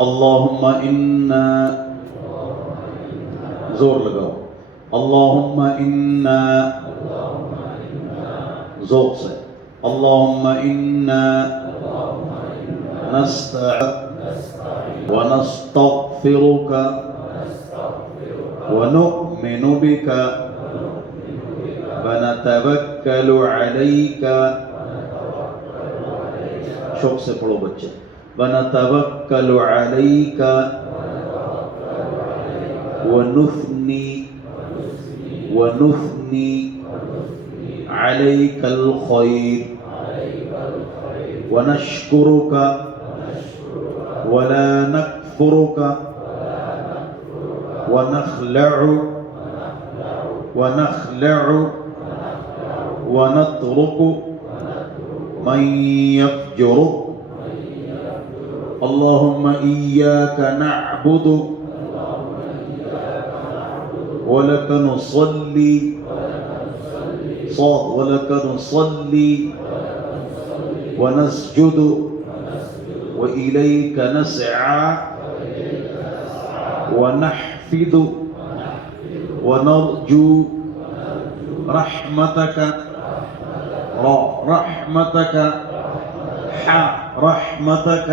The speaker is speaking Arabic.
اللهم إنا زور लगाओ اللهم إنا ذوق से اللهم إنا نستعين ونستغفرك ونؤمن بك ونتوكل عليك शौक से पढ़ो बच्चे ونتوكل عليك ونثني عليك الخير ونشكرك ولا نكفرك ونخلع ونترك من يفجرك اللهم إياك نعبد ولك نصلي ولك نصلي ونسجد وإليك نسعى ونحفظ ونرجو رحمتك رحمتك